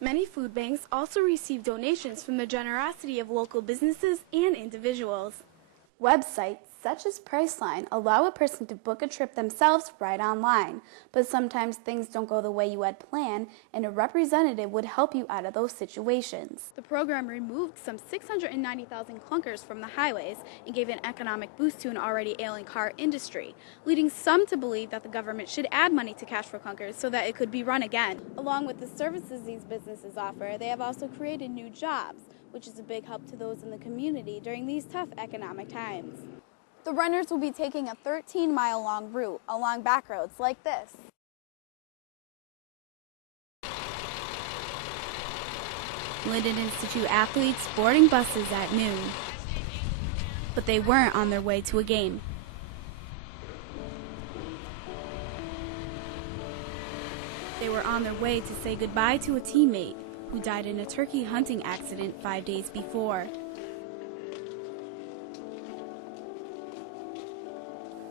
Many food banks also receive donations from the generosity of local businesses and individuals. Websites such as Priceline allow a person to book a trip themselves right online, but sometimes things don't go the way you had planned, and a representative would help you out of those situations. The program removed some 690,000 clunkers from the highways and gave an economic boost to an already ailing car industry, leading some to believe that the government should add money to Cash for Clunkers so that it could be run again. Along with the services these businesses offer, they have also created new jobs, which is a big help to those in the community during these tough economic times. The runners will be taking a 13-mile-long route along back roads like this. Linden Institute athletes boarding buses at noon, but they weren't on their way to a game. They were on their way to say goodbye to a teammate who died in a turkey hunting accident 5 days before.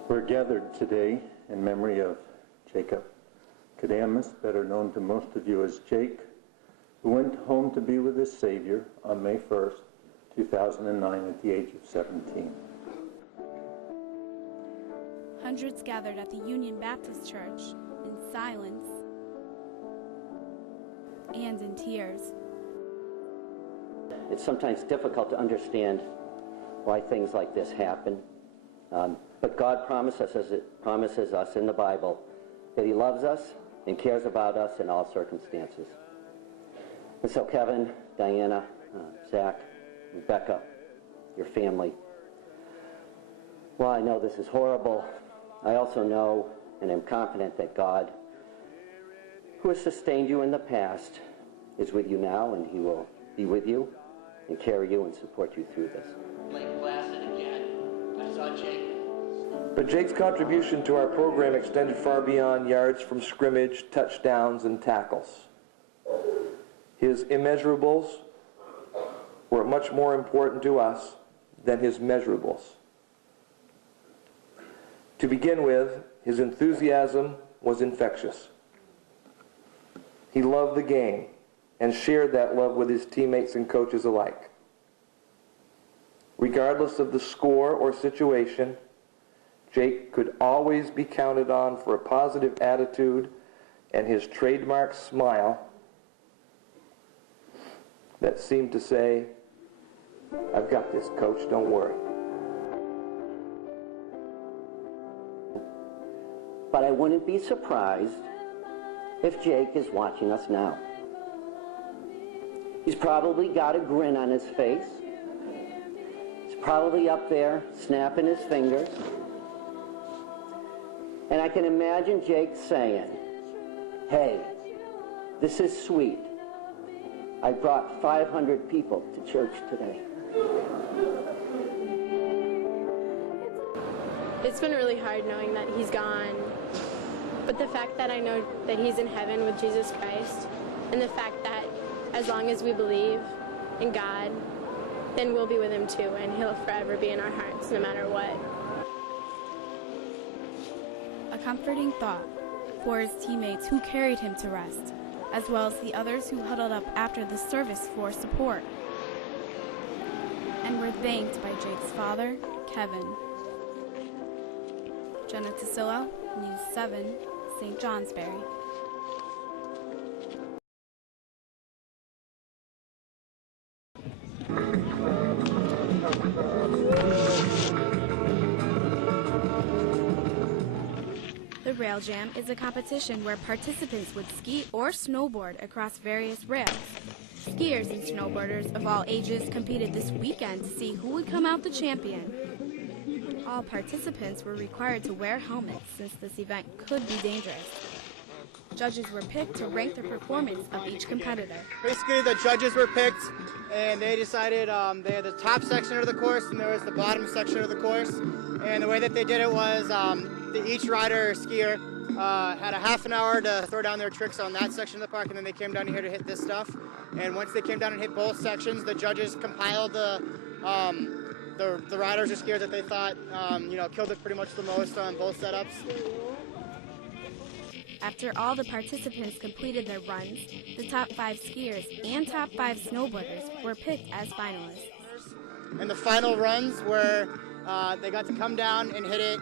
We're gathered today in memory of Jacob Cademus, better known to most of you as Jake, who went home to be with his Savior on May 1st, 2009 at the age of 17. Hundreds gathered at the Union Baptist Church in silence and in tears. It's sometimes difficult to understand why things like this happen. But God promises us in the Bible that He loves us and cares about us in all circumstances. And so Kevin, Diana, Zach, Rebecca, your family, while I know this is horrible, I also know and am confident that God, who has sustained you in the past, is with you now, and He will be with you and carry you and support you through this. Playing Placid again. I saw Jake. But Jake's contribution to our program extended far beyond yards from scrimmage, touchdowns, and tackles. His immeasurables were much more important to us than his measurables. To begin with, his enthusiasm was infectious. He loved the game and shared that love with his teammates and coaches alike. Regardless of the score or situation, Jake could always be counted on for a positive attitude and his trademark smile that seemed to say, "I've got this, coach, don't worry." But I wouldn't be surprised if Jake is watching us now. He's probably got a grin on his face. He's probably up there snapping his fingers. And I can imagine Jake saying, "Hey, this is sweet. I brought 500 people to church today." It's been really hard knowing that he's gone, but the fact that I know that he's in heaven with Jesus Christ, and the fact that as long as we believe in God, then we'll be with him too, and he'll forever be in our hearts no matter what. A comforting thought for his teammates who carried him to rest, as well as the others who huddled up after the service for support, and were thanked by Jake's father, Kevin. Jenna, News 7, St. Johnsbury. The Rail Jam is a competition where participants would ski or snowboard across various rails. Skiers and snowboarders of all ages competed this weekend to see who would come out the champion. All participants were required to wear helmets since this event could be dangerous. Judges were picked to rank the performance of each competitor. Basically, the judges were picked, and they decided they had the top section of the course, and there was the bottom section of the course. And the way that they did it was each rider or skier had a half an hour to throw down their tricks on that section of the park, and then they came down here to hit this stuff. And once they came down and hit both sections, the judges compiled the riders or skiers that they thought killed it pretty much the most on both setups. After all the participants completed their runs, the top 5 skiers and top 5 snowboarders were picked as finalists. And the final runs were they got to come down and hit it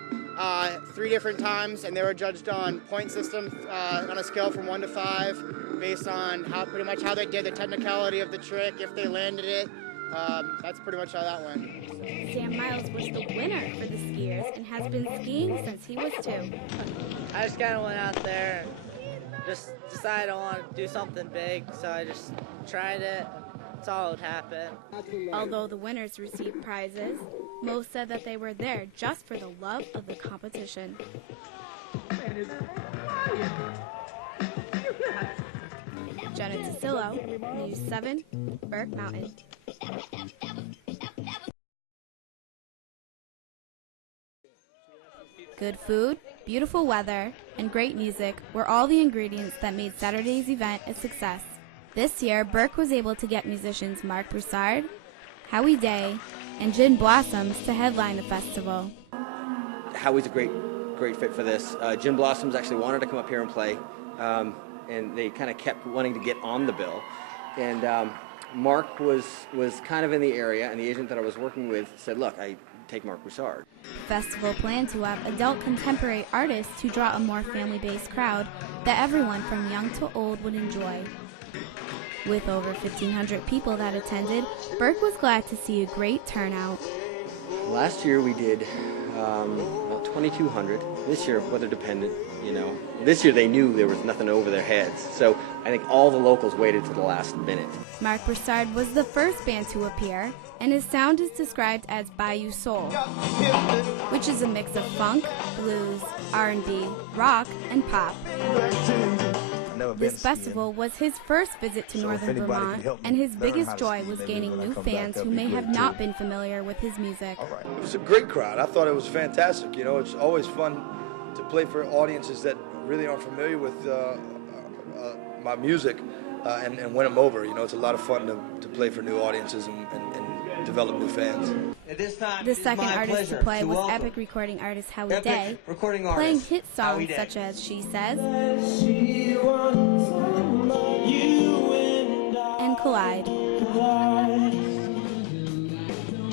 3 different times, and they were judged on point system on a scale from 1 to 5, based on pretty much how they did, the technicality of the trick, if they landed it. That's pretty much how that went. Sam Miles was the winner for the skiers and has been skiing since he was 2. I just kind of went out there and just decided I wanted to do something big, so I just tried it. That's all that would happen. Although the winners received prizes, most said that they were there just for the love of the competition. Jenna Tasillo, News 7, Burke Mountain. Good food, beautiful weather, and great music were all the ingredients that made Saturday's event a success. This year, Burke was able to get musicians Mark Broussard, Howie Day, and Gin Blossoms to headline the festival. Howie's a great fit for this. Gin Blossoms actually wanted to come up here and play, and they kind of kept wanting to get on the bill. And Mark was kind of in the area, and the agent that I was working with said, look, I take Mark Broussard. The festival planned to have adult contemporary artists to draw a more family-based crowd that everyone from young to old would enjoy. With over 1,500 people that attended, Burke was glad to see a great turnout. Last year we did about 2,200. This year, weather dependent, you know. This year they knew there was nothing over their heads, so I think all the locals waited to the last minute. Mark Broussard was the first band to appear, and his sound is described as Bayou Soul, which is a mix of funk, blues, R&B, rock, and pop. This festival was his first visit to Northern Vermont, and his biggest joy was gaining new fans who may have not been familiar with his music. It was a great crowd. I thought it was fantastic. You know, it's always fun to play for audiences that really aren't familiar with my music and win them over. You know, it's a lot of fun to play for new audiences and develop new fans. The second artist to play was epic recording artist Howie Day, playing hit songs such as She Says and Collide.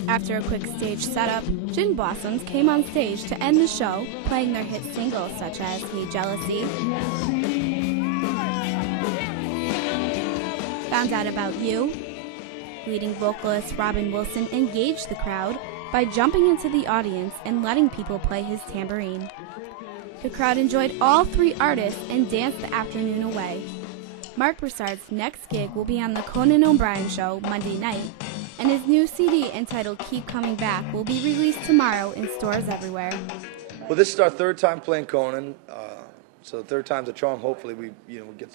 After a quick stage setup, Gin Blossoms came on stage to end the show, playing their hit singles such as Hey Jealousy, Found Out About You. Leading vocalist Robin Wilson engaged the crowd by jumping into the audience and letting people play his tambourine. The crowd enjoyed all 3 artists and danced the afternoon away. Mark Broussard's next gig will be on the Conan O'Brien Show Monday night, and his new CD entitled Keep Coming Back will be released tomorrow in stores everywhere. Well, this is our 3rd time playing Conan, so 3rd time's a charm. Hopefully we get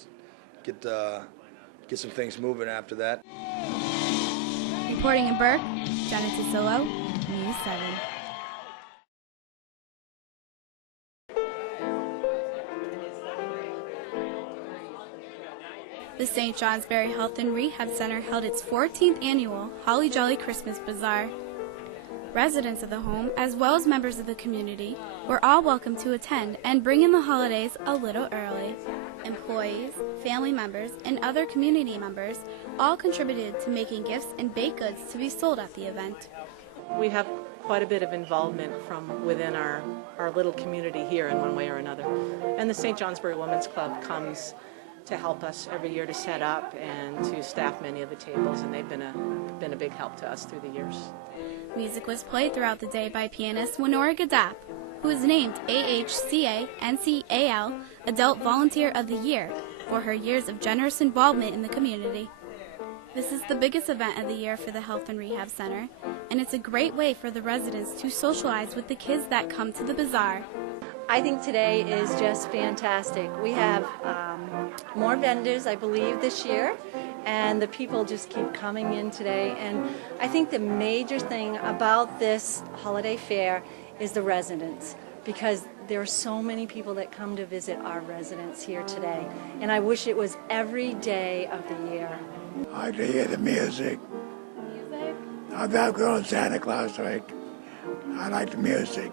some things moving after that. Reporting in Burke, Jenna Tasillo, News 7. The St. Johnsbury Health and Rehab Center held its 14th annual Holly Jolly Christmas Bazaar. Residents of the home, as well as members of the community, were all welcome to attend and bring in the holidays a little early. Employees, family members, and other community members all contributed to making gifts and baked goods to be sold at the event. We have quite a bit of involvement from within our little community here in one way or another. And the St. Johnsbury Women's Club comes to help us every year to set up and to staff many of the tables, and they've been a big help to us through the years. Music was played throughout the day by pianist Winora Gadap, who was named AHCA NCAL Adult Volunteer of the Year for her years of generous involvement in the community. This is the biggest event of the year for the Health and Rehab Center, and it's a great way for the residents to socialize with the kids that come to the bazaar. I think today is just fantastic. We have more vendors, I believe, this year, and the people just keep coming in today. And I think the major thing about this holiday fair is the residents, because there are so many people that come to visit our residents here today. And I wish it was every day of the year. I like to hear the music. I'm about going Santa Claus, right? I like the music.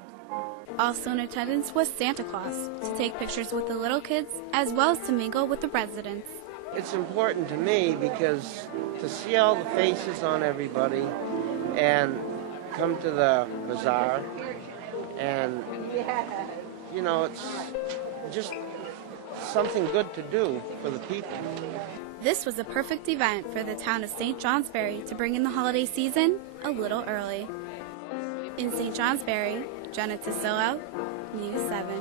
Also in attendance was Santa Claus to take pictures with the little kids as well as to mingle with the residents. It's important to me because to see all the faces on everybody and come to the bazaar and, you know, it's just something good to do for the people. This was a perfect event for the town of St. Johnsbury to bring in the holiday season a little early. In St. Johnsbury, Jenna, News 7.